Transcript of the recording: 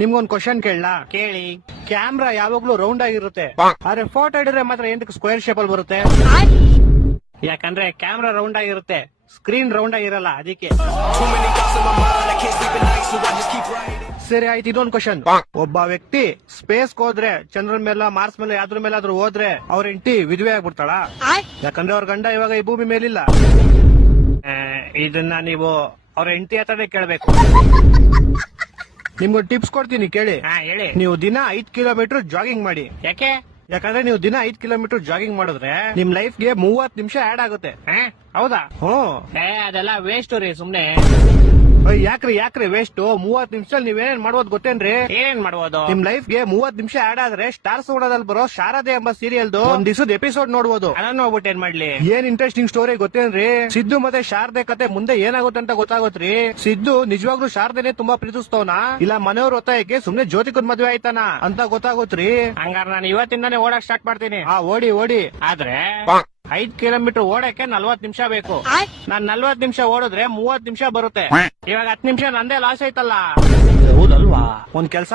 ನಿಮ್ಗೊಂದ್ question ಕೇಳಲಾ? ಕೇಳಿ. Camera ಯಾವಾಗ್ಲೂ round ಆಗಿರುತ್ತೆ, ಆದ್ರೆ ಫೋಟೋ ಹಿಡಿದ್ರೆ ಮಾತ್ರ ಎಂತಕ್ಕೆ ಸ್ಕ್ವೇರ್ ಶೇಪ್ ಅಲ್ಲಿ ಬರುತ್ತೆ? ಯಾಕಂದ್ರೆ ಕ್ಯಾಮ್ರಾ ರೌಂಡ್ ಆಗಿರುತ್ತೆ, ಸ್ಕ್ರೀನ್ ರೌಂಡ್ ಆಗಿರಲ್ಲ, ಅದಕ್ಕೆ. ಸರಿ ಆಯ್ತು, ಇದೊಂದ್ ಕ್ವಶನ್. ಒಬ್ಬ ವ್ಯಕ್ತಿ ಸ್ಪೇಸ್ ಹೋದ್ರೆ ಚಂದ್ರನ ಮೇಲೆ, ಮಾರ್ಸ್ ಮೇಲೆ, ಯಾವ್ದ್ರ ಮೇಲಾದ್ರೂ ಹೋದ್ರೆ ಅವ್ರ ಹೆಂಡತಿ ವಿಧವೆ ಆಗ್ಬಿಡ್ತಾಳ? ಯಾಕಂದ್ರೆ ಅವ್ರ ಗಂಡ ಇವಾಗ ಈ ಭೂಮಿ ಮೇಲಿಲ್ಲ. ಇದನ್ನ ನೀವು ಅವ್ರ ಹೆಂಡತಿ ಹತ್ರನೇ ಕೇಳ್ಬೇಕು. ನಿಮ್ಗೊಂದು ಟಿಪ್ಸ್ ಕೊಡ್ತೀನಿ ಕೇಳಿ. ಹೇಳಿ. ನೀವು ದಿನ 5 ಕಿಲೋಮೀಟರ್ ಜಾಗಿಂಗ್ ಮಾಡಿ. ಯಾಕೆ? ಯಾಕಂದ್ರೆ ನೀವು ದಿನ 5 ಕಿಲೋಮೀಟರ್ ಜಾಗಿಂಗ್ ಮಾಡಿದ್ರೆ ನಿಮ್ ಲೈಫ್ಗೆ 30 ನಿಮಿಷ ಆಡ್ ಆಗುತ್ತೆ. ಹೌದಾ? ಹ್ಮ್. ಅದೆಲ್ಲ ವೇಸ್ಟ್ ರೀ, ಸುಮ್ನೆ. ಯಾಕ್ರಿ ವೇಸ್ಟ್? 30 ನಿಮಿಷದಲ್ಲಿ ನೀವೇನೇನ್ ಮಾಡ್ಬೋದು ಗೊತ್ತೇನ್ರಿ? ಏನ್ ಮಾಡ್ಬೋದು? ನಿಮ್ ಲೈಫ್ಗೆ 30 ನಿಮಿಷ ಆಡ್ ಆದ್ರೆ ಸ್ಟಾರ್ಸ್ ಓಡೋದಲ್ಲಿ ಬರೋ ಶಾರದೆ ಎಂಬ ಸೀರಿಯಲ್ದು ಒಂದ್ ದಿವಸದ ಎಪಿಸೋಡ್ ನೋಡ್ಬೋದು. ಅದನ್ನ ಹೋಗ್ಬಿಟ್ಟು ಏನ್ ಮಾಡ್ಲಿ? ಏನ್ ಇಂಟ್ರೆಸ್ಟಿಂಗ್ ಸ್ಟೋರಿ ಗೊತ್ತೇನ್ರಿ? ಸಿದ್ದು ಮತ್ತೆ ಶಾರದೆ ಕತೆ ಮುಂದೆ ಏನಾಗುತ್ತೆ ಅಂತ ಗೊತ್ತಾಗೋತ್ರಿ. ಸಿದ್ದು ನಿಜವಾಗ್ಲೂ ಶಾರದೆನೆ ತುಂಬಾ ಪ್ರೀತಿಸ್ತವನ, ಇಲ್ಲ ಮನೆಯವ್ರ ಒತ್ತಾಯಕ್ಕೆ ಸುಮ್ನೆ ಜ್ಯೋತಿಕನ್ ಮದ್ವೆ ಆಯ್ತಾನ ಅಂತ ಗೊತ್ತಾಗೋತ್ರಿ. ಹಂಗಾರ ನಾನು ಇವತ್ತಿಂದಾನೇ ಓಡಕ್ ಸ್ಟಾರ್ಟ್ ಮಾಡ್ತೀನಿ. ಓಡಿ. ಆದ್ರೆ 5 ಕಿಲೋಮೀಟರ್ ಓಡಕ್ಕೆ 40 ನಿಮಿಷ ಬೇಕು. ನಾನ್ 40 ನಿಮಿಷ ಓಡಿದ್ರೆ 30 ನಿಮಿಷ ಬರುತ್ತೆ. ಇವಾಗ 10 ನಿಮಿಷ ನಂದೇ ಲಾಸ್ ಆಯ್ತಲ್ಲ. ಹೌದಲ್ವಾ? ಒಂದ್ ಕೆಲ್ಸ